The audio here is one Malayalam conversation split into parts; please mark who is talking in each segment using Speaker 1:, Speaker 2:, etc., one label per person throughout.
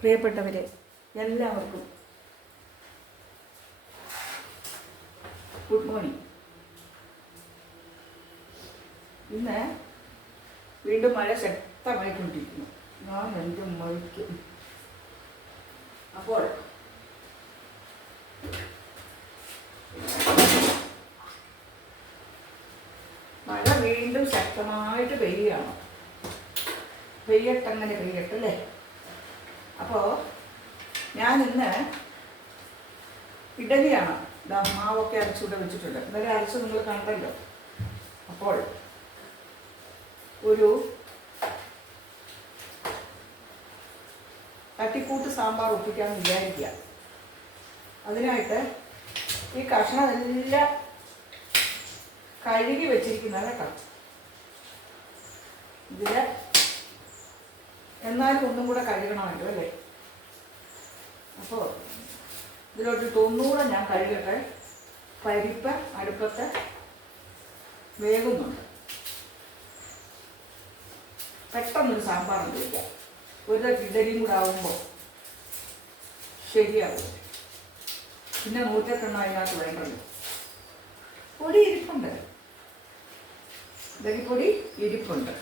Speaker 1: പ്രിയപ്പെട്ടവരെ എല്ലാവർക്കും ഗുഡ് മോർണിംഗ് ഇന്ന് വീണ്ടും മഴ ശക്തമായിക്കൊണ്ടിരിക്കുന്നു. ഞാൻ എന്റെ മഴയ്ക്ക് അപ്പോൾ മഴ വീണ്ടും ശക്തമായിട്ട് പെയ്യുകയാണ്. പെയ്യട്ടങ്ങനെ പെയ്യട്ടല്ലേ? അപ്പോൾ ഞാൻ ഇന്ന് ഇഡലിയാണ് മാവൊക്കെ അരച്ചുകൂടെ വെച്ചിട്ടുണ്ട്. ഇന്നലെ അരച്ച് നിങ്ങൾ കണ്ടല്ലോ. അപ്പോൾ ഒരു തട്ടിക്കൂട്ട് സാമ്പാർ ഒപ്പിക്കാമെന്ന് വിചാരിക്കുക. അതിനായിട്ട് ഈ കഷ്ണം എല്ലാം കഴുകി വെച്ചിരിക്കുന്നത് കേട്ടോ. ഇതിൽ എന്നാലും ഒന്നും കൂടെ കഴുകണമല്ലോ അല്ലേ? അപ്പോൾ ഇതിലോട്ട് തൊണ്ണൂറ് ഞാൻ കഴുകട്ടെ. പരിപ്പ് അടുപ്പത്ത് വേകുന്നുണ്ട് പെട്ടെന്നൊരു സാമ്പാർ ഉപയോഗിക്കാം ഒരു ഇഡലിയും കൂടെ ആകുമ്പോൾ ശരിയാവും. പിന്നെ നൂറ്റക്കെണ്ണ അതിനകത്ത് വേണ്ടല്ലോ പൊടി ഇരിപ്പുണ്ട്. ഇഡലിപ്പൊടി ഇരിപ്പുണ്ട്.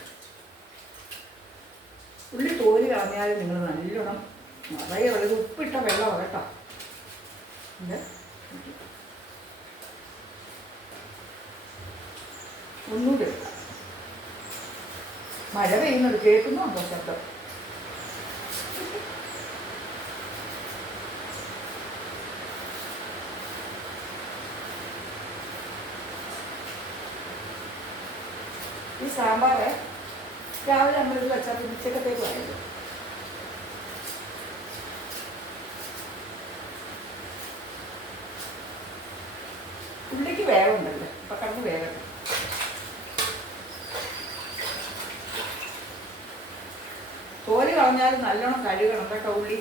Speaker 1: ഉള്ളി തോൽ കളഞ്ഞാൽ നിങ്ങൾ നല്ലോണം നിറയെ വെള്ളം ഉപ്പിട്ട വെള്ളമാണ് കേട്ടോ. ഇത് മഴ പെയ്യുന്നത് കേൾക്കുന്നുണ്ടോ ശബ്ദം? ഈ സാമ്പാർ രാവിലെ അമ്പലത്തിൽ വെച്ചാൽ ഉച്ചക്കത്തേക്ക് ആയത് ഉള്ളിക്ക് വേവുണ്ടല്ലോ? അപ്പൊ കണ്ണ് വേഗട്ടെ തോൽ കളഞ്ഞാലും നല്ലോണം കഴുകണം കേട്ടോ ഉള്ളി.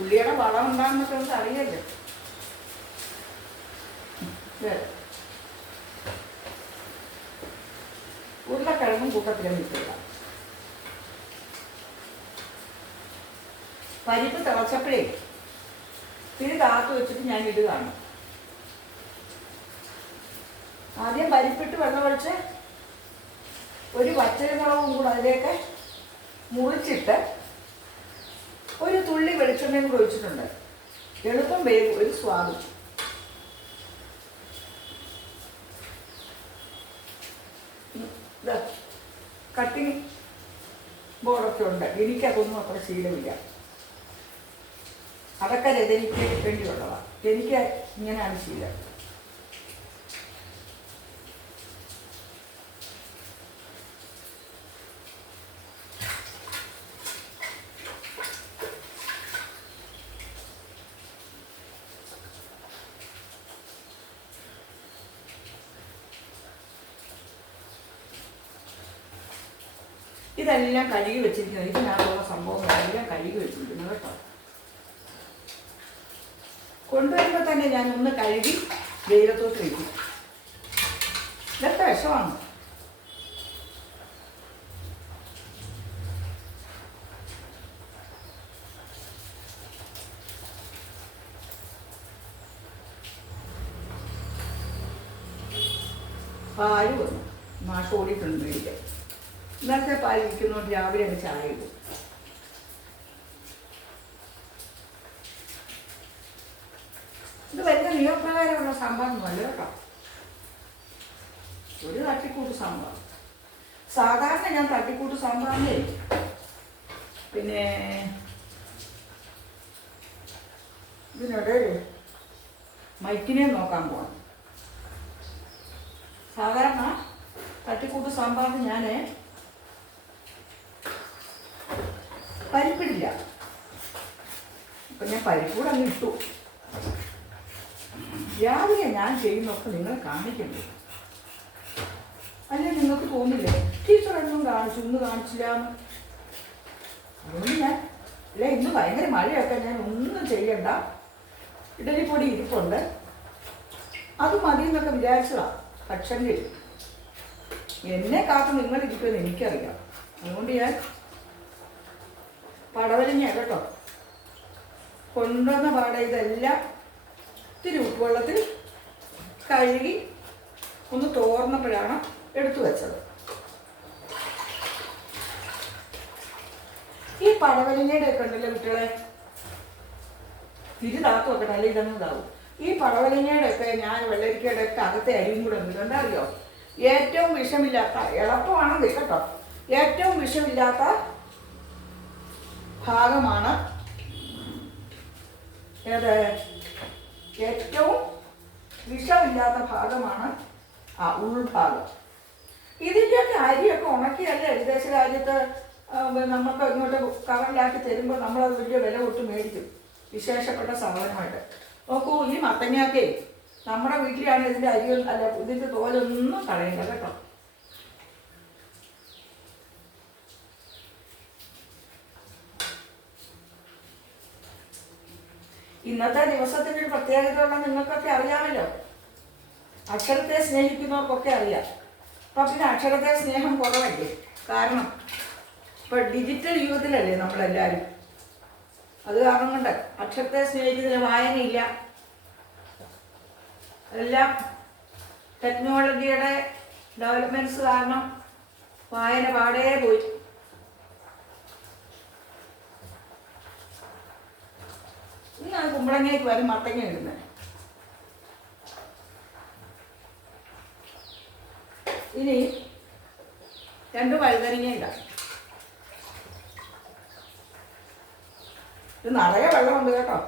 Speaker 1: ഉള്ളിയുടെ വളം ഉണ്ടാകുന്നൊക്കെ നമുക്ക് ഉരുളക്കിഴങ്ങും കൂട്ടത്തിലും നിൽക്കുക. പരിപ്പ് തിളച്ചപ്പോഴേ തിരി താത്ത് വെച്ചിട്ട് ഞാൻ ഇടുകയാണ് ആദ്യം പരിപ്പിട്ട് വെള്ളമൊഴിച്ച് ഒരു പച്ചരിമുളകും കൂടെ അതിലേക്ക് മുറിച്ചിട്ട് ഒരു തുള്ളി വെളിച്ചെണ്ണയും കൂടെ ഒഴിച്ചിട്ടുണ്ട്. എളുപ്പം വേഗം ഒരു സ്വാദും ഇതാ കട്ടിങ് ബോർഡൊക്കെ ഉണ്ട്. എനിക്കതൊന്നും അത്ര ശീലമില്ല. അതൊക്കെ രചനയ്ക്ക് വേണ്ടിയുള്ളതാണ് എനിക്ക് ഇങ്ങനെയാണ് ശീലം. ഇതെല്ലാം കഴുകി വെച്ചിരിക്കുന്നത് ഇതിനകത്തുള്ള സംഭവങ്ങളെല്ലാം കഴുകി വെച്ചിരിക്കുന്നത് കേട്ടോ. കൊണ്ടുവരുമ്പോൾ തന്നെ ഞാൻ ഒന്ന് കഴുകി വെയിലത്തോട്ട് വയ്ക്കും ഇതൊക്കെ വിഷമാണ് പാൽ വന്നു മാഷ് ഓടിയിട്ടുണ്ട് മേടിക്കാൻ ഇന്നത്തെ പാൽ ഇരിക്കുന്നതുകൊണ്ട് രാവിലെ അങ്ങ് ചായ ഇടും. ഇത് വലിയ നിയമപ്രകാരമുള്ള സംഭവമൊന്നുമല്ല കേട്ടോ. ഒരു തട്ടിക്കൂട്ട് സാമ്പാർ സാധാരണ ഞാൻ തട്ടിക്കൂട്ട് സംഭവം പിന്നെ ഇതിനോട് മൈക്കിനെ നോക്കാൻ പോകണം സാധാരണ തട്ടിക്കൂട്ട് സാമ്പാറിന് ഞാൻ പരിപ്പിടില്ല. അപ്പം ഞാൻ പരിപ്പൂടെ അങ്ങ് ഇട്ടു. രാവിലെ ഞാൻ ചെയ്യുന്നൊക്കെ നിങ്ങൾ കാണിക്കണ്ടേ? അല്ലെ നിങ്ങൾക്ക് തോന്നില്ലേ? ടീച്ചർ എന്നും കാണിച്ചു ഇന്ന് കാണിച്ചില്ല അതുകൊണ്ട് ഞാൻ അല്ല ഇന്ന് ഭയങ്കര മഴയൊക്കെ ഞാൻ ഒന്നും ചെയ്യണ്ട. ഇഡലിപ്പൊടി ഇരിപ്പുണ്ട്. അത് മതി എന്നൊക്കെ വിചാരിച്ചതാ. പക്ഷെങ്കിൽ എന്നെ കാത്ത് നിങ്ങളിരിക്കുമെന്ന് എനിക്കറിയാം. അതുകൊണ്ട് ഞാൻ പടവലിങ്ങ കേട്ടോ. കൊണ്ടുവന്ന പാടെ ഇതെല്ലാം ഇത്തിരി ഉപ്പുവെള്ളത്തിൽ കഴുകി ഒന്ന് തോർന്നപ്പോഴാണ് എടുത്തു വെച്ചത്. ഈ പടവലിങ്ങയുടെ ഒക്കെ ഉണ്ടല്ലോ കുട്ടികളെ? തിരി താത്തു വെക്കണം അല്ലെങ്കിൽ ഇതൊന്നും ഇതാവും ഈ പടവലിങ്ങയുടെ ഒക്കെ ഞാൻ വെള്ളരിക്കയുടെ ഒക്കെ അകത്തെ അരിയും കൂടെ അറിയോ ഏറ്റവും വിഷമില്ലാത്ത എളുപ്പമാണെന്ന് കേട്ടോ. ഏറ്റവും വിഷമില്ലാത്ത ഭാഗമാണ്. ഏത്? ഏറ്റവും വിഷമില്ലാത്ത ഭാഗമാണ് ആ ഉൾഭാഗം. ഇതിന്റെയൊക്കെ അരിയൊക്കെ ഉണക്കിയല്ലേ വിദേശ രാജ്യത്ത് നമുക്ക് ഇങ്ങോട്ട് കവറിലാക്കി തരുമ്പോൾ നമ്മളത് വലിയ വില കൊടുത്ത് മേടിക്കും. വിശേഷപ്പെട്ട സാധനമായിട്ട് നോക്കൂ ഈ മത്തങ്ങാക്കേ നമ്മുടെ വീട്ടിലാണ് ഇതിന്റെ അരികൾ അല്ല ഇതിന്റെ തോലൊന്നും കളയണ്ട കേട്ടോ. ഇന്നത്തെ ദിവസത്തിന്റെ ഒരു പ്രത്യേകതയുള്ള നിങ്ങൾക്കൊക്കെ അറിയാമല്ലോ. അക്ഷരത്തെ സ്നേഹിക്കുന്നവർക്കൊക്കെ അറിയാം. അപ്പം പിന്നെ അക്ഷരത്തെ സ്നേഹം കുറവല്ലേ? കാരണം ഇപ്പം ഡിജിറ്റൽ യുഗത്തിലല്ലേ നമ്മളെല്ലാവരും അത് കാരണം കൊണ്ട് അക്ഷരത്തെ സ്നേഹിക്കുന്നതിന് വായനയില്ല. എല്ലാം ടെക്നോളജിയുടെ ഡെവലപ്മെന്റ്സ് കാരണം വായന പാടേ പോയി. ഇന്നാണ് കുമ്പളങ്ങയ്ക്ക് വരും മത്തങ്ങ ഇടുന്നത് ഇനി രണ്ട് വഴുതനങ്ങ ഇടാം. ഇത് നിറയെ വെള്ളമുണ്ട് കേട്ടോ.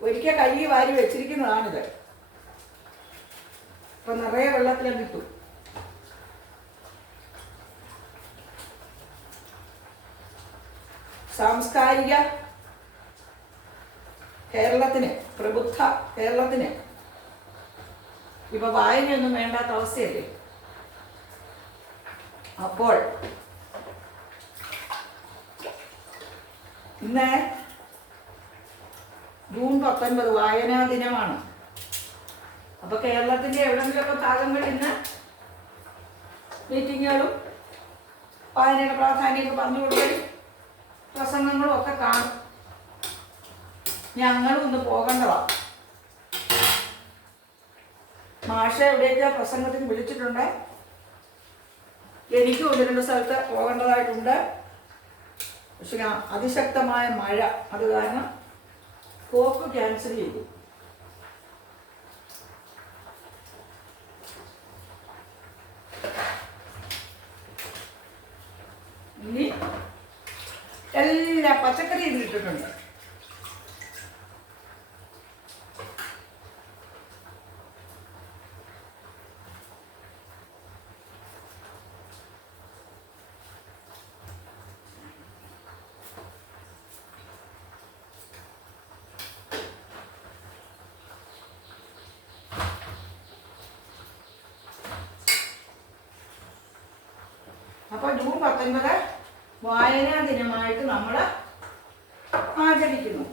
Speaker 1: ഒരിക്കൽ കഴുകി വാരി വെച്ചിരിക്കുന്നതാണിത്. അപ്പൊ നിറയെ വെള്ളത്തിലും കിട്ടും സാംസ്കാരിക കേരളത്തിന് പ്രബുദ്ധ കേരളത്തിന്. ഇപ്പൊ വായനയൊന്നും വേണ്ടാത്ത അവസ്ഥയല്ലേ? അപ്പോൾ ഇന്ന് ജൂൺ പത്തൊൻപത് വായനാ ദിനമാണ്. അപ്പൊ കേരളത്തിന്റെ എവിടെങ്കിലുമൊക്കെ ഭാഗങ്ങളിൽ ഇന്ന് മീറ്റിങ്ങുകളും വായനയുടെ പ്രാധാന്യമൊക്കെ പറഞ്ഞു കൊടുക്കലും പ്രസംഗങ്ങളും ഒക്കെ കാണും. ഞങ്ങളും ഒന്ന് പോകേണ്ടതാ. മാഷ എവിടെയൊക്കെ പ്രസംഗത്തിന് വിളിച്ചിട്ടുണ്ട്? എനിക്കും ഒന്ന് രണ്ട് സ്ഥലത്ത് പോകേണ്ടതായിട്ടുണ്ട്. പക്ഷെ അതിശക്തമായ മഴ അത് കാരണം പോക്ക് ക്യാൻസൽ ചെയ്തു ഇനി എല്ലാ പച്ചക്കറി ഇതിലിട്ടിട്ടുണ്ട് അപ്പൊ ജൂൺ പത്തൊൻപത് വായനാ ദിനമായിട്ട് നമ്മൾ ആചരിക്കുന്നു.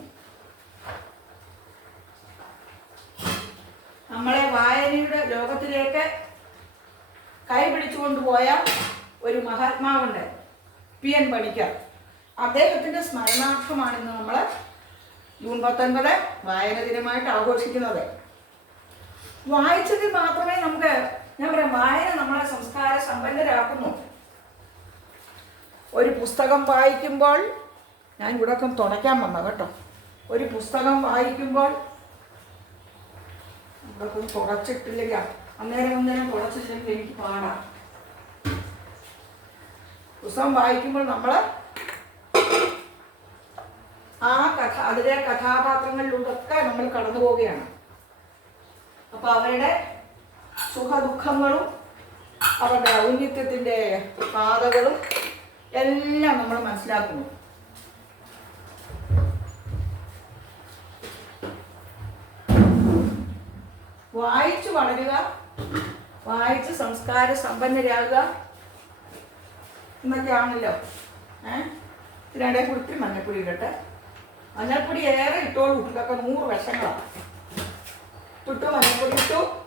Speaker 1: നമ്മളെ വായനയുടെ ലോകത്തിലേക്ക് കൈപിടിച്ചുകൊണ്ടുപോയ ഒരു മഹാത്മാവുണ്ട് പി എൻ പണിക്കർ. അദ്ദേഹത്തിന്റെ സ്മരണാർത്ഥമാണ് ഇന്ന് നമ്മൾ ജൂൺ പത്തൊൻപത് വായന ദിനമായിട്ട് ആഘോഷിക്കുന്നത്. വായിച്ചതിൽ മാത്രമേ നമുക്ക് ഞാൻ പറയാം വായന നമ്മളെ സംസ്കാര സമ്പന്നരാക്കുന്നു. ഒരു പുസ്തകം വായിക്കുമ്പോൾ ഞാൻ ഇവിടെ ഒക്കെ തുടയ്ക്കാൻ വന്ന കേട്ടോ. ഒരു പുസ്തകം വായിക്കുമ്പോൾ ഇവിടെ തുടച്ചിട്ടില്ല അന്നേരം അന്നേരം തുടച്ചിട്ടില്ലെങ്കിൽ എനിക്ക് പാടാം. പുസ്തകം വായിക്കുമ്പോൾ നമ്മൾ ആ കഥ അതിലെ കഥാപാത്രങ്ങളിലൂടെയൊക്കെ നമ്മൾ കടന്നു പോവുകയാണ്. അപ്പോൾ അവരുടെ സുഖദുഃഖങ്ങളും അവരുടെ ഔന്നിത്യത്തിന്റെ പാതകളും എല്ലാം നമ്മൾ മനസ്സിലാക്കുന്നു. വായിച്ചു വളരുക വായിച്ച് സംസ്കാര സമ്പന്നരാകുക. എന്നൊക്കെയാണല്ലോ ഏഹ് ഇതിനിടെ കുറിച്ച് മഞ്ഞപ്പൊടി ഇടട്ടെ. മഞ്ഞൾപ്പൊടി ഏറെ ഇട്ടോളൂ. ഇതൊക്കെ നൂറ് വിഷങ്ങളാണ് ഇട്ടു മഞ്ഞൾപ്പൊടി ഇട്ടു.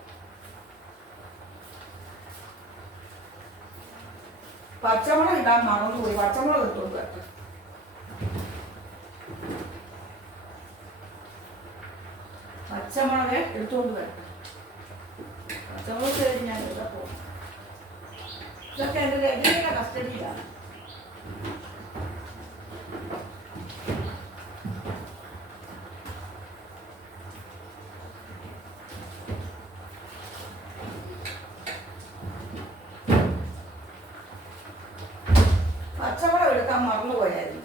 Speaker 1: പച്ചമുളക് ഇടാൻ മറന്നു കൂടി പച്ചമുളക് ഇട്ടു കൊടുക്കുക പച്ചമുളക് എടുത്തുകൊണ്ട് വരട്ടെ. പച്ചമുളക് കഴിഞ്ഞ് ഞാൻ ഇവിടെ പോകും ഇതൊക്കെ എന്റെ രചനയുടെ കസ്റ്റഡിയിലാണ്. മറന്നുപോയായിരുന്നു.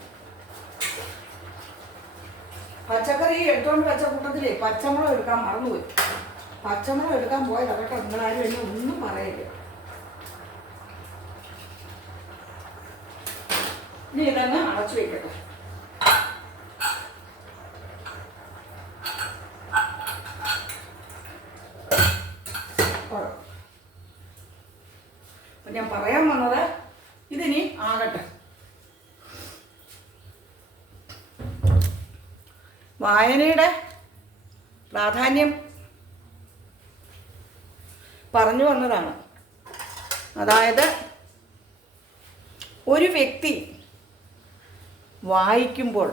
Speaker 1: പച്ചക്കറി എടുത്തോണ്ട് വെച്ച കൂട്ടത്തിലേ പച്ചമുളക് എടുക്കാൻ മറന്നുപോയി. പച്ചമുളക് എടുക്കാൻ പോയത് അതൊക്കെ നിങ്ങളാരും എന്നെ ഒന്നും പറയില്ല ഇനി ഇതങ്ങ് അടച്ചു വെക്കട്ടെ. വായനയുടെ പ്രാധാന്യം പറഞ്ഞു വന്നതാണ്. അതായത് ഒരു വ്യക്തി വായിക്കുമ്പോൾ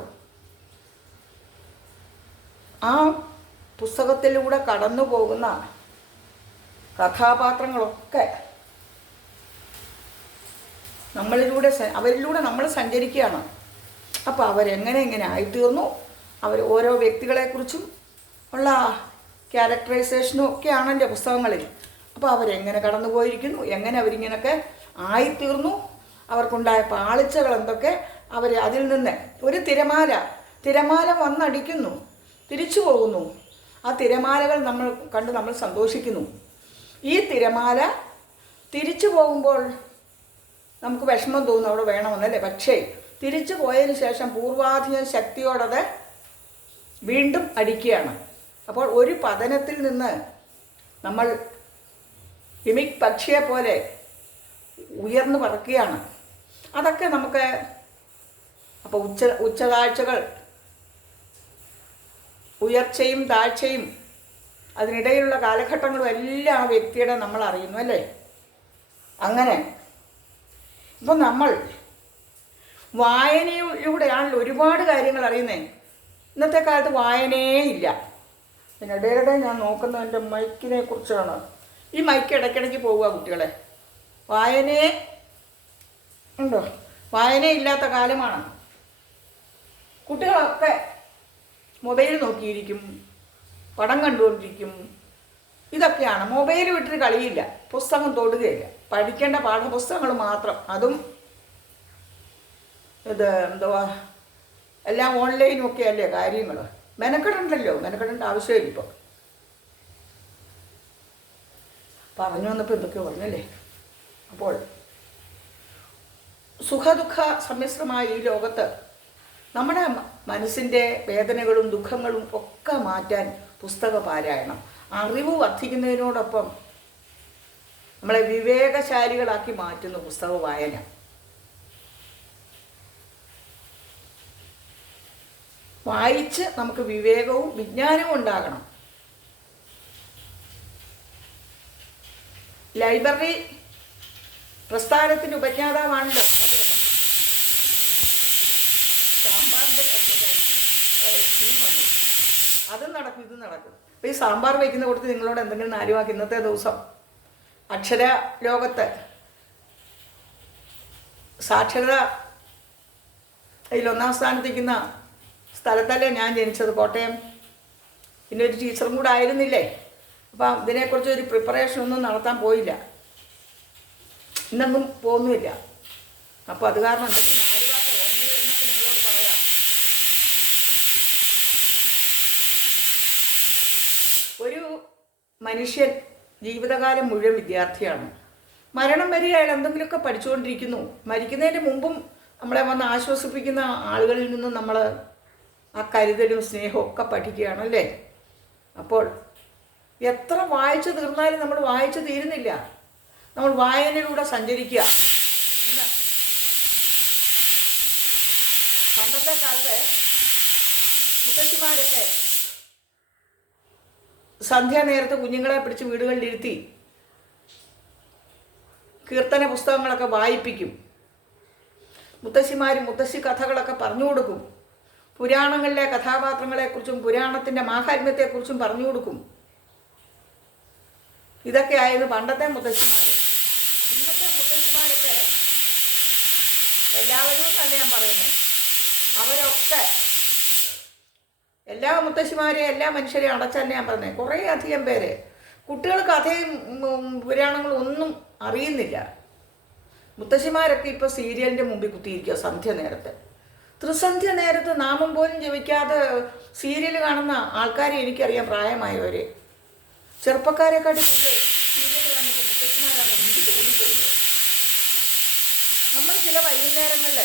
Speaker 1: ആ പുസ്തകത്തിലൂടെ കടന്നു പോകുന്ന കഥാപാത്രങ്ങളൊക്കെ നമ്മളിലൂടെ അവരിലൂടെ നമ്മൾ സഞ്ചരിക്കുകയാണ്. അപ്പോൾ അവരെങ്ങനെ എങ്ങനെ ആയിത്തീർന്നു? അവർ ഓരോ വ്യക്തികളെക്കുറിച്ചും ഉള്ള ക്യാരക്ടറൈസേഷനും ഒക്കെയാണ് എന്റെ പുസ്തകങ്ങളിൽ. അപ്പോൾ അവരെങ്ങനെ കടന്നു പോയിരിക്കുന്നു എങ്ങനെ അവരിങ്ങനൊക്കെ ആയിത്തീർന്നു അവർക്കുണ്ടായ പാളിച്ചകൾ എന്തൊക്കെ അവർ അതിൽ നിന്ന് ഒരു തിരമാല തിരമാല വന്നടിക്കുന്നു തിരിച്ചു പോകുന്നു. ആ തിരമാലകൾ നമ്മൾ കണ്ട് നമ്മൾ സന്തോഷിക്കുന്നു. ഈ തിരമാല തിരിച്ചു പോകുമ്പോൾ നമുക്ക് വിഷമം തോന്നും അവിടെ വേണമെന്നല്ലേ? പക്ഷേ തിരിച്ചു പോയതിന് ശേഷം പൂർവാധികം ശക്തിയോടത് വീണ്ടും അടിക്കുകയാണ്. അപ്പോൾ ഒരു പതനത്തിൽ നിന്ന് നമ്മൾ ഹിമിക് പക്ഷിയെ പോലെ ഉയർന്നു പറക്കുകയാണ്. അതൊക്കെ നമുക്ക് അപ്പോൾ ഉച്ച ഉച്ചതാഴ്ചകൾ ഉയർച്ചയും താഴ്ചയും അതിനിടയിലുള്ള കാലഘട്ടങ്ങളും എല്ലാം ആ വ്യക്തിയുടെ നമ്മൾ അറിയുന്നു അല്ലേ? അങ്ങനെ. ഇപ്പം നമ്മൾ വായനയിലൂടെയാണല്ലോ ഒരുപാട് കാര്യങ്ങൾ അറിയുന്നത് ഇന്നത്തെ കാലത്ത് വായനയേ ഇല്ല. പിന്നെ ഇടയിടെ ഞാൻ നോക്കുന്ന എന്റെ മൈക്കിനെ കുറിച്ചാണ്. ഈ മൈക്ക് ഇടയ്ക്കിടയ്ക്ക് പോവുക കുട്ടികളെ. വായനയെ ഉണ്ടോ? വായനയില്ലാത്ത കാലമാണ്. കുട്ടികളൊക്കെ മൊബൈൽ നോക്കിയിരിക്കും പടം കണ്ടുകൊണ്ടിരിക്കും. ഇതൊക്കെയാണ്. മൊബൈൽ വിട്ടിട്ട് കളിയില്ല. പുസ്തകം തൊടുകയില്ല. പഠിക്കേണ്ട പാഠപുസ്തകങ്ങൾ മാത്രം. അതും ഇത് എന്തുവാ? എല്ലാം ഓൺലൈനും ഒക്കെ അല്ലേ കാര്യങ്ങൾ മെനക്കെടണ്ടല്ലോ മെനക്കെടേണ്ട ആവശ്യമില്ല ഇപ്പോൾ പറഞ്ഞു വന്നപ്പോൾ എന്തൊക്കെയോ പറഞ്ഞല്ലേ? അപ്പോൾ സുഖദുഃഖ സമ്മിശ്രമായ ഈ ലോകത്ത് നമ്മുടെ മനസ്സിന്റെ വേദനകളും ദുഃഖങ്ങളും ഒക്കെ മാറ്റാൻ പുസ്തക പാരായണം. അറിവ് വർദ്ധിക്കുന്നതിനോടൊപ്പം നമ്മളെ വിവേകശാലികളാക്കി മാറ്റുന്ന പുസ്തക വായന. വായിച്ച് നമുക്ക് വിവേകവും വിജ്ഞാനവും ഉണ്ടാകണം. ലൈബ്രറി പ്രസ്ഥാനത്തിന്റെ ഉപജ്ഞാതാവാണല്ലോ. അതും നടക്കും ഇതും നടക്കും. അപ്പോൾ ഈ സാമ്പാർ വയ്ക്കുന്ന കൊടുത്ത് നിങ്ങളോട് എന്തെങ്കിലും നാലുവാക്ക് ഇന്നത്തെ ദിവസം അക്ഷര ലോകത്ത് സാക്ഷരത അതിൽ ഒന്നാം സ്ഥാനത്തിരിക്കുന്ന സ്ഥലത്തല്ലേ ഞാൻ ജനിച്ചത് കോട്ടയം. പിന്നെ ഒരു ടീച്ചറും കൂടെ ആയിരുന്നില്ലേ? അപ്പം ഇതിനെക്കുറിച്ച് ഒരു പ്രിപ്പറേഷൻ ഒന്നും നടത്താൻ പോയില്ല. ഇന്നൊന്നും പോകുന്നില്ല. അപ്പോൾ അത് കാരണം എന്തെങ്കിലും ഒരു മനുഷ്യൻ ജീവിതകാലം മുഴുവൻ വിദ്യാർത്ഥിയാണ്. മരണം വരെ അയാൾ എന്തെങ്കിലുമൊക്കെ പഠിച്ചുകൊണ്ടിരിക്കുന്നു. മരിക്കുന്നതിന് മുമ്പും നമ്മളെ വന്ന് ആശ്വസിപ്പിക്കുന്ന ആളുകളിൽ നിന്നും നമ്മൾ ആ കരുതലും സ്നേഹവും ഒക്കെ പഠിക്കുകയാണല്ലേ അപ്പോൾ എത്ര വായിച്ചു തീർന്നാലും നമ്മൾ വായിച്ചു തീരുന്നില്ല. നമ്മൾ വായനയിലൂടെ സഞ്ചരിക്കുക. പണ്ടത്തെ കാലത്ത് മുത്തശ്ശിമാരൊക്കെ സന്ധ്യാനേരത്ത് കുഞ്ഞുങ്ങളെ പിടിച്ച് വീടുകളിലിരുത്തി കീർത്തന പുസ്തകങ്ങളൊക്കെ വായിപ്പിക്കും. മുത്തശ്ശിമാരും മുത്തശ്ശി കഥകളൊക്കെ പറഞ്ഞു കൊടുക്കും. പുരാണങ്ങളിലെ കഥാപാത്രങ്ങളെക്കുറിച്ചും പുരാണത്തിന്റെ മാഹാത്മ്യത്തെക്കുറിച്ചും പറഞ്ഞു കൊടുക്കും. ഇതൊക്കെ ആയിരുന്നു പണ്ടത്തെ മുത്തശ്ശിമാർ ഇന്നത്തെ മുത്തശ്ശിമാരൊക്കെ എല്ലാവരും തന്നെ ഞാൻ പറയുന്നത് അവരൊക്കെ എല്ലാ മുത്തശ്ശിമാരെയും എല്ലാ മനുഷ്യരെയും അടച്ചല്ല ഞാൻ പറഞ്ഞത് കുറേ അധികം പേര്. കുട്ടികൾ കഥയും പുരാണങ്ങളും ഒന്നും അറിയുന്നില്ല. മുത്തശ്ശിമാരൊക്കെ ഇപ്പോൾ സീരിയലിന്റെ മുമ്പിൽ കുത്തിയിരിക്കുക സന്ധ്യ നേരത്തെ. ത്രിസന്ധ്യ നേരത്ത് നാമം പോലും ജപിക്കാതെ സീരിയൽ കാണുന്ന ആൾക്കാരെ എനിക്കറിയാം പ്രായമായവരെ. ചെറുപ്പക്കാരെക്കാട്ടി സീരിയൽ നമ്മൾ ചില വൈകുന്നേരങ്ങളിൽ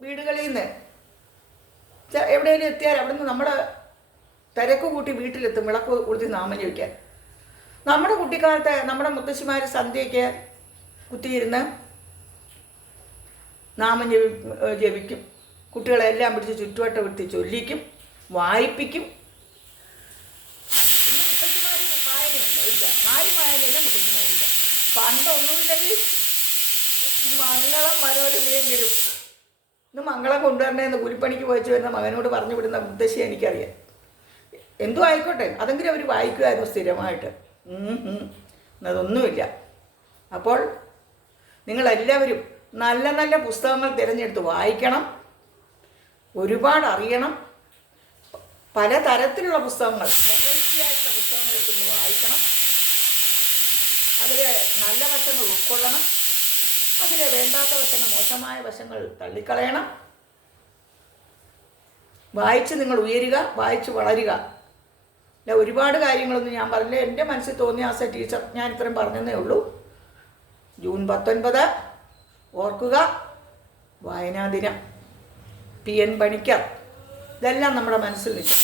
Speaker 1: വീടുകളിൽ നിന്ന് എവിടെയെങ്കിലും എത്തിയാൽ അവിടെ നിന്ന് നമ്മൾ തിരക്ക് കൂട്ടി വീട്ടിലെത്തും വിളക്ക് കൊടുത്തി നാമം ജപിക്കാൻ. നമ്മുടെ കുട്ടിക്കാലത്ത് നമ്മുടെ മുത്തശ്ശിമാർ സന്ധ്യയ്ക്ക് കുത്തിയിരുന്ന് നാമം ജപി ജപിക്കും. കുട്ടികളെല്ലാം പിടിച്ച് ചുറ്റുവട്ടം വിട്ട് ചൊല്ലിക്കും വായിപ്പിക്കും. ഇല്ല ആരും വായനയില്ല പണ്ടൊന്നുമില്ലെങ്കിൽ മംഗളം മനോരമയെങ്കിലും. ഇന്ന് മംഗളം കൊണ്ടുവരണേന്ന് കൂലിപ്പണിക്ക് പോയിച്ചു വരുന്ന മകനോട് പറഞ്ഞു വിടുന്ന മുത്തശ്ശി എനിക്കറിയാം. എന്തു ആയിക്കോട്ടെ അതെങ്കിലും അവർ വായിക്കുമായിരുന്നു സ്ഥിരമായിട്ട്. എന്നതൊന്നുമില്ല അപ്പോൾ നിങ്ങളെല്ലാവരും നല്ല നല്ല പുസ്തകങ്ങൾ തിരഞ്ഞെടുത്ത് വായിക്കണം. ഒരുപാട് അറിയണം. പല തരത്തിലുള്ള പുസ്തകങ്ങൾ ആയിട്ടുള്ള പുസ്തകങ്ങൾ എടുത്ത് വായിക്കണം. അതിൽ നല്ല വശങ്ങൾ ഉൾക്കൊള്ളണം. അതിലെ വേണ്ടാത്ത വശങ്ങൾ മോശമായ വശങ്ങൾ തള്ളിക്കളയണം. വായിച്ച് നിങ്ങൾ ഉയരുക വായിച്ച് വളരുക. അല്ല ഒരുപാട് കാര്യങ്ങളൊന്നും ഞാൻ പറഞ്ഞില്ല. എന്റെ മനസ്സിൽ തോന്നിയ ആസ ടീച്ചർ ഞാൻ ഇത്രയും പറഞ്ഞതേ ഉള്ളൂ. ജൂൺ പത്തൊൻപത്. ഓർക്കുക. വായനാ ദിനം പി എൻ പണിക്കർ. ഇതെല്ലാം നമ്മുടെ മനസ്സിൽ നിൽക്കും.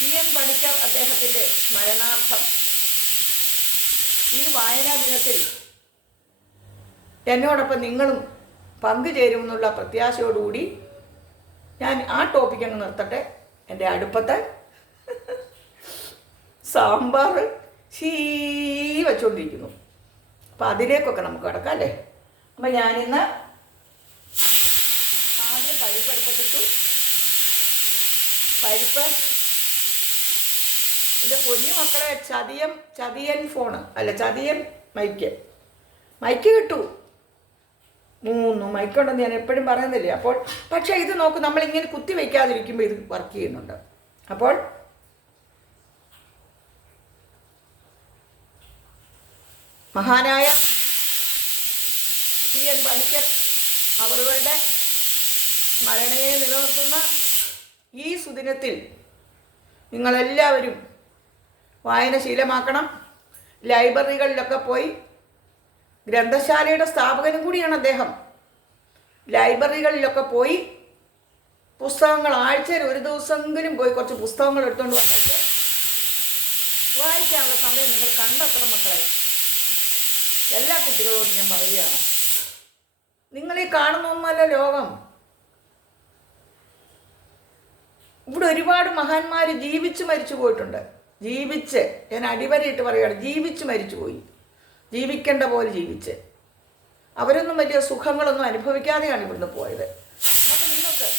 Speaker 1: പി എൻ പണിക്കർ അദ്ദേഹത്തിന്റെ സ്മരണാർത്ഥം. ഈ വായനാ ദിനത്തിൽ എന്നോടൊപ്പം നിങ്ങളും പങ്കുചേരുമെന്നുള്ള പ്രത്യാശയോടുകൂടി ഞാൻ ആ ടോപ്പിക് അങ്ങ് നിർത്തട്ടെ. എന്റെ അടുപ്പത്തെ സാമ്പാർ ശീ വെച്ചുകൊണ്ടിരിക്കുന്നു അപ്പം അതിലേക്കൊക്കെ നമുക്ക് കിടക്കാം അല്ലേ? അപ്പം ഞാനിന്ന് ആദ്യം പരിപ്പ് എടുത്തിട്ടു പരിപ്പ് എന്റെ പൊന്നു മക്കളെ ചതിയൻ ചതിയൻ ഫോണ് അല്ല ചതിയൻ മൈക്ക് മൈക്ക് കിട്ടൂ. മൂന്ന് മൈക്കുണ്ടെന്ന് ഞാൻ എപ്പോഴും പറയുന്നില്ലേ? അപ്പോൾ പക്ഷേ ഇത് നോക്ക് നമ്മളിങ്ങനെ കുത്തി വയ്ക്കാതിരിക്കുമ്പോൾ ഇത് വർക്ക് ചെയ്യുന്നുണ്ട്. അപ്പോൾ മഹാനായ സി എൻ പണിക്കർ അവരുടെ സ്മരണയെ നിലനിർത്തുന്ന ഈ സുദിനത്തിൽ നിങ്ങളെല്ലാവരും വായന ശീലമാക്കണം ലൈബ്രറികളിലൊക്കെ പോയി ഗ്രന്ഥശാലയുടെ സ്ഥാപകനും കൂടിയാണ് അദ്ദേഹം. ലൈബ്രറികളിലൊക്കെ പോയി പുസ്തകങ്ങൾ ആഴ്ചയിൽ ഒരു ദിവസമെങ്കിലും പോയി കുറച്ച് പുസ്തകങ്ങൾ എടുത്തുകൊണ്ട് വന്നിട്ട് വായിക്കാനുള്ള സമയം നിങ്ങൾ കണ്ടെത്തണം മക്കളെ. എല്ലാ കുട്ടികളോടും ഞാൻ പറയുകയാണ്. നിങ്ങൾ ഈ ഒന്നല്ല ലോകം. ഇവിടെ ഒരുപാട് മഹാന്മാർ ജീവിച്ച് മരിച്ചു പോയിട്ടുണ്ട്. ജീവിച്ച് ഞാൻ അടിവരയിട്ട് പറയുകയാണ് ജീവിച്ച് മരിച്ചു പോയി. ജീവിക്കേണ്ട പോലെ ജീവിച്ച്. അവരൊന്നും വലിയ സുഖങ്ങളൊന്നും അനുഭവിക്കാതെയാണ് ഇവിടുന്ന് പോയത്. അപ്പം നിങ്ങൾക്ക്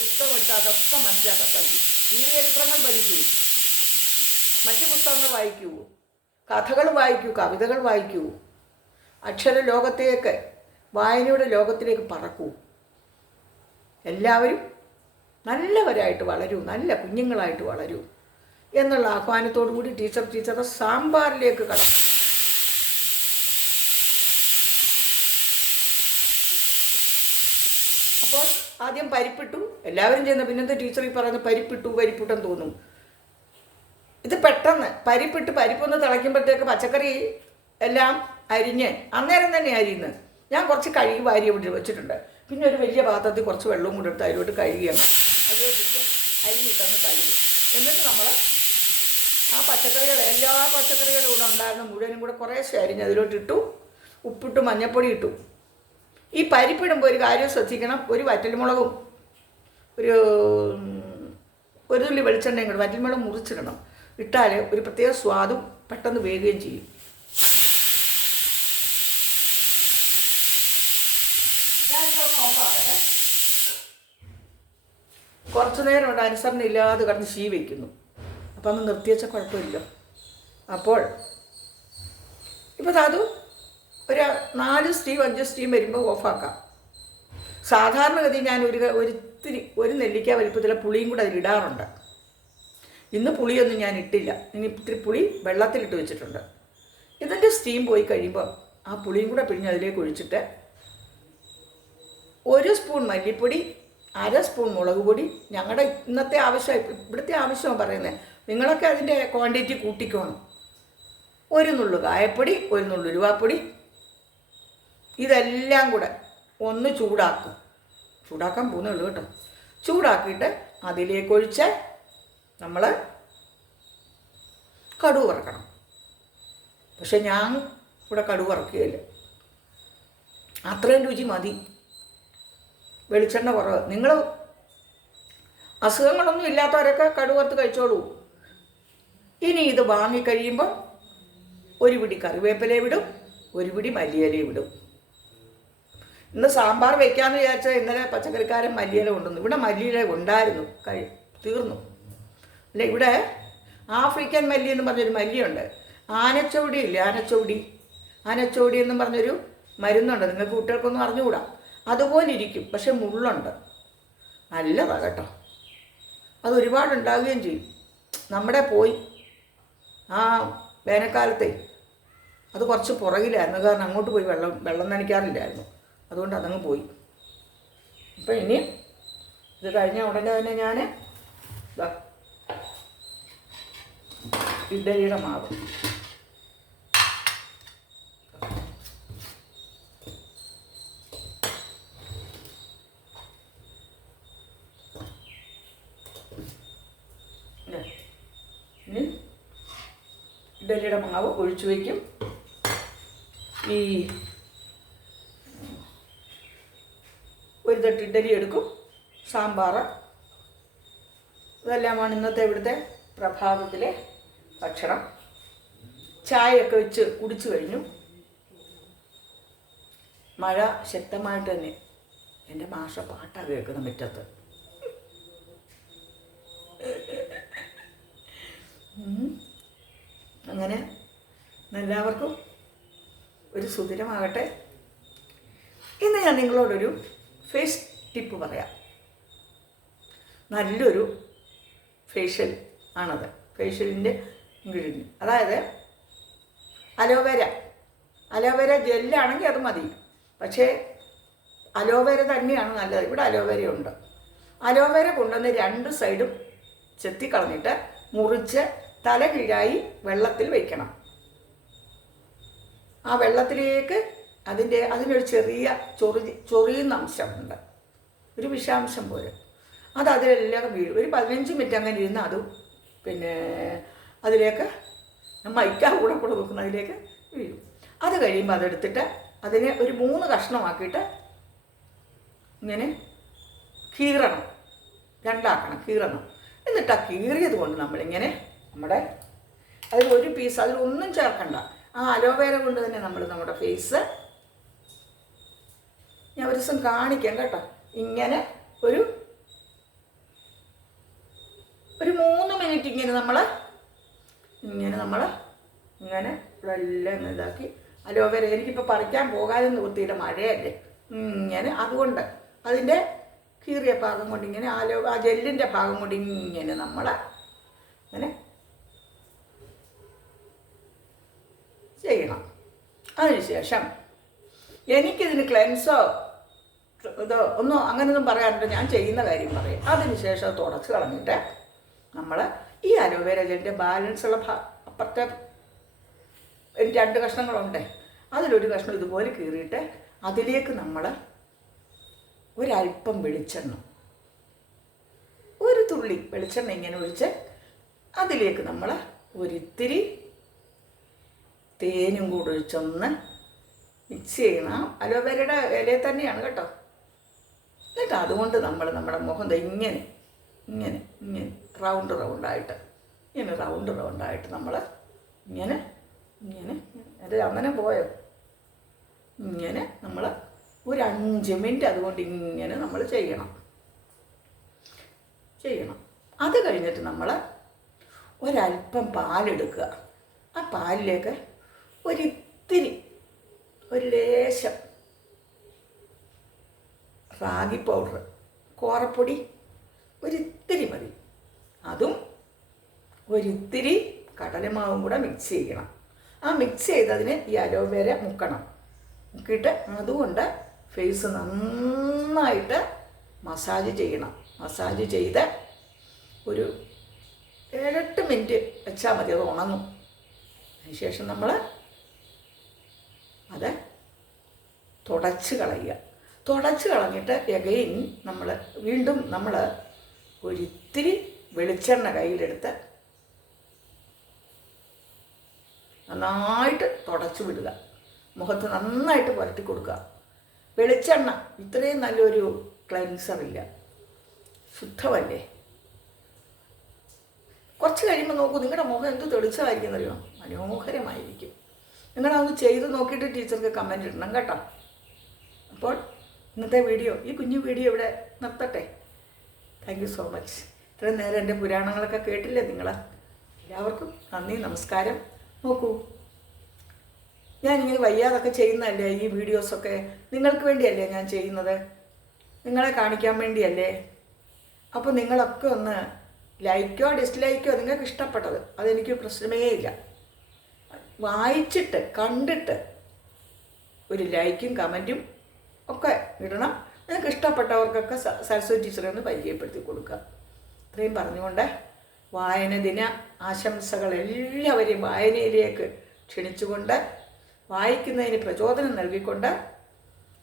Speaker 1: പുസ്തകം എടുത്താൽ അതൊക്കെ മനസ്സിലാക്കാൻ കഴിയും. ജീവചരിത്രങ്ങൾ പഠിക്കൂ. മറ്റു പുസ്തകങ്ങൾ വായിക്കൂ. കഥകൾ വായിക്കൂ കവിതകൾ വായിക്കൂ. അക്ഷര ലോകത്തേക്ക് വായനയുടെ ലോകത്തിലേക്ക് പറക്കൂ. എല്ലാവരും നല്ലവരായിട്ട് വളരൂ നല്ല കുഞ്ഞുങ്ങളായിട്ട് വളരൂ എന്നുള്ള ആഹ്വാനത്തോടു കൂടി ടീച്ചർ ടീച്ചറുടെ സാമ്പാറിലേക്ക് കടക്കും. അപ്പോൾ ആദ്യം പരിപ്പിട്ടു എല്ലാവരും ചെയ്യുന്ന പിന്നത്തെ ടീച്ചർ ഈ പറയുന്ന പരിപ്പിട്ടു പരിപ്പിട്ടെന്ന് തോന്നും. ഇത് പെട്ടെന്ന് പരിപ്പിട്ട് പരിപ്പൊന്ന് തിളയ്ക്കുമ്പോഴത്തേക്ക് പച്ചക്കറി എല്ലാം അരിഞ്ഞ്. അന്നേരം തന്നെ അരിയുന്നത്. ഞാൻ കുറച്ച് കഴുകി വാരി ഇവിടെ വെച്ചിട്ടുണ്ട്. പിന്നെ ഒരു വലിയ പാത്രത്തിൽ കുറച്ച് വെള്ളവും കൂടെ എടുത്ത് അതിലോട്ട് അത് വെച്ചിട്ട് അരിഞ്ഞിട്ടങ്ങ് കഴുകി. എന്നിട്ട് നമ്മൾ ആ പച്ചക്കറികൾ എല്ലാ പച്ചക്കറികളും കൂടെ ഉണ്ടായിരുന്ന മുഴുവനും കൂടെ കുറേശ്ശെ അരിഞ്ഞ് അതിലോട്ട് ഇട്ടു. ഉപ്പിട്ടു മഞ്ഞൾപ്പൊടി ഇട്ടു. ഈ പരിപ്പിടുമ്പോൾ ഒരു കാര്യം ശ്രദ്ധിക്കണം. ഒരു വറ്റൽമുളകും ഒരു ഒരു തുള്ളി വെളിച്ചെണ്ണയും കൂടെ വറ്റൽമുളക് മുറിച്ചിടണം. ഇട്ടാൽ ഒരു പ്രത്യേക സ്വാദും പെട്ടെന്ന് വേകുകയും ചെയ്യും. കുറച്ച് നേരം കൊണ്ട് അനുസരണ ഇല്ലാതെ കിടന്ന് ശീ വയ്ക്കുന്നു അപ്പം അന്ന് നിർത്തിവെച്ച കുഴപ്പമില്ല. അപ്പോൾ ഇപ്പോൾ അത് ഒരു നാല് സ്റ്റീം അഞ്ച് സ്റ്റീം വരുമ്പോൾ ഓഫാക്കാം. സാധാരണഗതി ഞാൻ ഒരു ഒരിത്തിരി ഒരു നെല്ലിക്ക വലിപ്പത്തിലെ പുളിയും കൂടെ അതിലിടാറുണ്ട് ഇന്ന് പുളിയൊന്നും ഞാൻ ഇട്ടില്ല. ഇനി ഇത്തിരി പുളി വെള്ളത്തിലിട്ട് വെച്ചിട്ടുണ്ട്. ഇതിന്റെ സ്റ്റീം പോയി കഴിയുമ്പോൾ ആ പുളിയും കൂടെ പിഴിഞ്ഞ് അതിലേക്ക് ഒഴിച്ചിട്ട് ഒരു സ്പൂൺ മല്ലിപ്പൊടി അര സ്പൂൺ മുളക് പൊടി. ഞങ്ങളുടെ ഇന്നത്തെ ആവശ്യം ഇവിടുത്തെ ആവശ്യമാണ് പറയുന്നത് നിങ്ങളൊക്കെ അതിന്റെ ക്വാണ്ടിറ്റി കൂട്ടിക്കോണം. ഒരു നുള്ളു കായപ്പൊടി ഒരു നുള്ളു ഉരുവാപ്പൊടി ഇതെല്ലാം കൂടെ ഒന്ന് ചൂടാക്കും. ചൂടാക്കാൻ പോകുന്നേ ഉള്ളൂ കേട്ടോ. ചൂടാക്കിയിട്ട് അതിലേക്ക് ഒഴിച്ച് നമ്മൾ കടുക് വറക്കണം. പക്ഷെ ഞാൻ ഇവിടെ കടുക് വറക്കുകയില്ല. അത്രയും രുചി മതി. വെളിച്ചെണ്ണ കുറവ്. നിങ്ങൾ അസുഖങ്ങളൊന്നും ഇല്ലാത്തവരൊക്കെ കടുവറുത്ത് കഴിച്ചോളൂ. ഇനി ഇത് വാങ്ങിക്കഴിയുമ്പോൾ ഒരു പിടി കറിവേപ്പില വിടും ഒരു പിടി മല്ലിയിലയും വിടും ഇന്ന് സാമ്പാർ വെക്കാമെന്ന് വിചാരിച്ചാൽ ഇന്നലെ പച്ചക്കറിക്കാരൻ മല്ലിയില കൊണ്ടുവന്നു. ഇവിടെ മല്ലിയില ഉണ്ടായിരുന്നു കഴി തീർന്നു. അല്ല ഇവിടെ ആഫ്രിക്കൻ മല്ലി എന്ന് പറഞ്ഞൊരു മല്ലിയുണ്ട്. ആനച്ചോടി ഇല്ലേ ആനച്ചോടി? ആനച്ചോടി എന്നും പറഞ്ഞൊരു മരുന്നുണ്ട്. നിങ്ങൾക്ക് കുട്ടികൾക്കൊന്നും അറിഞ്ഞുകൂടാ? അതുപോലെ ഇരിക്കും പക്ഷെ മുള്ളുണ്ട്. നല്ലതാണ് കേട്ടോ. അത് ഒരുപാട് ഉണ്ടാവുകയും ചെയ്യും. നമ്മുടെ പോയി. ആ വേനൽക്കാലത്തെ. അത് കുറച്ച് പുറകിലായിരുന്നു. കാരണം അങ്ങോട്ട് പോയി വെള്ളം വെള്ളം നനയ്ക്കാറില്ലായിരുന്നു. അതുകൊണ്ട് അതങ്ങ് പോയി. അപ്പം ഇനി ഇത് കഴിഞ്ഞ ഉടനെ തന്നെ ഞാൻ ഇഡലിയുടെ മാവ് ഇല്ലേ? ഇനി ഇഡലിയുടെ മാവ് ഒഴിച്ചു വയ്ക്കും. ഈ ഒരു തട്ട് ഇഡലി എടുക്കും. സാമ്പാർ ഇതെല്ലാമാണ് ഇന്നത്തെ ഇവിടുത്തെ പ്രഭാതത്തിലെ ഭക്ഷണം. ചായയൊക്കെ വെച്ച് കുടിച്ചു കഴിഞ്ഞു. മഴ ശക്തമായിട്ട് തന്നെ. എന്റെ മാഷ പാട്ടാണ് കേൾക്കുന്ന മുറ്റത്ത്. ഉം. അങ്ങനെ എല്ലാവർക്കും ഒരു സുദിനമാകട്ടെ. ഇന്ന് ഞാൻ നിങ്ങളോടൊരു ഫേസ് ടിപ്പ് പറയാം. നല്ലൊരു ഫേഷ്യൽ ആണത്. ഫേഷ്യലിന്റെ ഇൻഗ്രീഡിയൻ അതായത് അലോവേര. അലോവേര ജെല്ലാണെങ്കിൽ അത് മതി. പക്ഷേ അലോവേര തന്നെയാണ് നല്ലത്. ഇവിടെ അലോവേര ഉണ്ട്. അലോവേര കൊണ്ടുവന്ന് രണ്ട് സൈഡും ചെത്തിക്കളഞ്ഞിട്ട് മുറിച്ച് തല കീഴായി വെള്ളത്തിൽ വയ്ക്കണം ആ വെള്ളത്തിലേക്ക് അതിന്റെ അതിനൊരു ചെറിയ ചൊറി ചൊറിയുന്ന അംശമുണ്ട്. ഒരു വിഷാംശം പോലെ. അത് അതിലെല്ലാം വീഴും. ഒരു പതിനഞ്ച് മിനിറ്റ് അങ്ങനെ ഇരുന്ന് അത് പിന്നെ അതിലേക്ക് മൈക്കാ കൂടെ കൂടെ വെക്കുന്ന അതിലേക്ക് വീഴും. അത് കഴിയുമ്പോൾ അതെടുത്തിട്ട് അതിനെ ഒരു മൂന്ന് കഷ്ണമാക്കിയിട്ട് ഇങ്ങനെ കീറണം. രണ്ടാക്കണം കീറണം. എന്നിട്ട് ആ കീറിയത് കൊണ്ട് നമ്മളിങ്ങനെ നമ്മുടെ അതിൽ ഒരു പീസ് അതിൽ ഒന്നും ചേർക്കണ്ട. ആ അലോവേര കൊണ്ട് തന്നെ നമ്മൾ നമ്മുടെ ഫേസ് ഞാൻ ഒരു ദിവസം കാണിക്കാം കേട്ടോ. ഇങ്ങനെ ഒരു ഒരു മൂന്ന് മിനിറ്റ് ഇങ്ങനെ നമ്മൾ ഇങ്ങനെ നമ്മൾ ഇങ്ങനെ ഇങ്ങനെ ഇതാക്കി. അലോവേര എനിക്കിപ്പോൾ പറിക്കാൻ പോകാതെ നിവൃത്തിയുടെ മഴയല്ലേ? ഇങ്ങനെ അതുകൊണ്ട് അതിന്റെ കീറിയ ഭാഗം കൊണ്ട് ഇങ്ങനെ ആലോ ആ ജെല്ലിന്റെ ഭാഗം കൊണ്ട് ഇങ്ങനെ നമ്മൾ ഇങ്ങനെ ചെയ്യണം. അതിനുശേഷം എനിക്കിതിന് ക്ലെൻസോ ഇതോ ഒന്നും അങ്ങനെയൊന്നും പറയാറുണ്ട് ഞാൻ ചെയ്യുന്ന കാര്യം പറയും. അതിനുശേഷം അത് തുടച്ച് കളഞ്ഞിട്ട് നമ്മൾ ഈ അലോവേര ജെല്ലിന്റെ ബാലൻസ് ഉള്ള ഭാ അപ്പുറത്തെ രണ്ട് കഷ്ണങ്ങളുണ്ട്. അതിലൊരു കഷ്ണം ഇതുപോലെ കീറിയിട്ട് അതിലേക്ക് നമ്മൾ ഒരല്പം വെളിച്ചെണ്ണ ഒരു തുള്ളി വെളിച്ചെണ്ണ ഇങ്ങനെ ഒഴിച്ച് അതിലേക്ക് നമ്മൾ ഒരിത്തിരി തേനും കൂടെ ഒഴിച്ചൊന്ന് മിക്സ് ചെയ്യണം. അലോവേരയുടെ ഇലയിൽ തന്നെയാണ് കേട്ടോ. എന്നിട്ട് അതുകൊണ്ട് നമ്മൾ നമ്മുടെ മുഖം ഇങ്ങനെ ഇങ്ങനെ ഇങ്ങനെ റൗണ്ട് റൗണ്ടായിട്ട് ഇങ്ങനെ റൗണ്ട് റൗണ്ടായിട്ട് നമ്മൾ ഇങ്ങനെ ഇങ്ങനെ എന്റെ അങ്ങനെ പോയോ? ഇങ്ങനെ നമ്മൾ ഒരു അഞ്ച് മിനിറ്റ് അതുകൊണ്ട് ഇങ്ങനെ നമ്മൾ ചെയ്യണം. ചെയ്യണം. അത് കഴിഞ്ഞിട്ട് നമ്മൾ ഒരല്പം പാലെടുക്കുക. ആ പാലിലേക്ക് ഒരിത്തിരി ഒരു ലേശം റാഗി പൗഡർ കോറപ്പൊടി ഒരിത്തിരി മതി. അതും ഒരിത്തിരി കടലമാവും കൂടെ മിക്സ് ചെയ്യണം. ആ മിക്സ് ചെയ്തതിന് ഈ അലോവേര മുക്കണം. മുക്കിയിട്ട് അതുകൊണ്ട് ഫേസ് നന്നായിട്ട് മസാജ് ചെയ്യണം. മസാജ് ചെയ്ത് ഒരു ഏഴെട്ട് മിനിറ്റ് വെച്ചാൽ മതി അത് ഉണങ്ങും. അതിനുശേഷം നമ്മൾ അത് തുടച്ച് കളയുക. തുടച്ച് കളഞ്ഞിട്ട് എഗെയിൻ നമ്മൾ വീണ്ടും നമ്മൾ ഒരിത്തിരി വെളിച്ചെണ്ണ കയ്യിലെടുത്ത് നന്നായിട്ട് തുടച്ചു വിടുക. മുഖത്ത് നന്നായിട്ട് പുരട്ടി കൊടുക്കുക. വെളിച്ചെണ്ണ ഇത്രയും നല്ലൊരു ക്ലൻസർ ഇല്ല. ശുദ്ധമല്ലേ? കുറച്ച് കഴിയുമ്പോൾ നോക്കൂ നിങ്ങളുടെ മുഖം എന്ത് തെളിച്ചമായിരിക്കും എന്നറിയോ മനോഹരമായിരിക്കും. നിങ്ങളതൊന്ന് ചെയ്ത് നോക്കിയിട്ട് ടീച്ചർക്ക് കമന്റ് ഇടണം കേട്ടോ. അപ്പോൾ ഇന്നത്തെ വീഡിയോ ഈ കുഞ്ഞു വീഡിയോ ഇവിടെ നിർത്തട്ടെ. താങ്ക് യു സോ മച്ച് ഇത്രയും നേരം എന്റെ പുരാണങ്ങളൊക്കെ കേട്ടില്ലേ നിങ്ങൾ എല്ലാവർക്കും നന്ദി നമസ്കാരം. നോക്കൂ. ഞാനിങ്ങനെ വയ്യാതൊക്കെ ചെയ്യുന്നതല്ലേ ഈ വീഡിയോസൊക്കെ നിങ്ങൾക്ക് വേണ്ടിയല്ലേ ഞാൻ ചെയ്യുന്നത്? നിങ്ങളെ കാണിക്കാൻ വേണ്ടിയല്ലേ? അപ്പോൾ നിങ്ങളൊക്കെ ഒന്ന് ലൈക്കോ ഡിസ്ലൈക്കോ നിങ്ങൾക്ക് ഇഷ്ടപ്പെട്ടത്. അതെനിക്ക് പ്രശ്നമേ ഇല്ല. വായിച്ചിട്ട് കണ്ടിട്ട് ഒരു ലൈക്കും കമന്റും ഒക്കെ ഇടണം. നിങ്ങൾക്ക് ഇഷ്ടപ്പെട്ടവർക്കൊക്കെ സരസ്വതി ടീച്ചറെ ഒന്ന് പരിചയപ്പെടുത്തി കൊടുക്കുക. ഇത്രയും പറഞ്ഞുകൊണ്ട് വായന ദിന ആശംസകൾ എല്ലാവരെയും വായനയിലേക്ക് ക്ഷണിച്ചുകൊണ്ട് വായിക്കുന്നതിന് പ്രചോദനം നൽകിക്കൊണ്ട്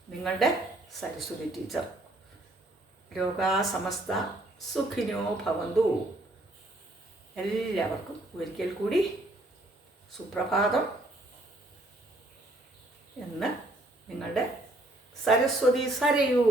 Speaker 1: നിങ്ങളുടെ സരസ്വതി ടീച്ചർ. ലോകാസമസ്ത സുഖിനോ ഭവന്തു. എല്ലാവർക്കും ഒരിക്കൽ കൂടി സുപ്രഭാതം എന്ന് നിങ്ങളുടെ സരസ്വതി സരയൂ.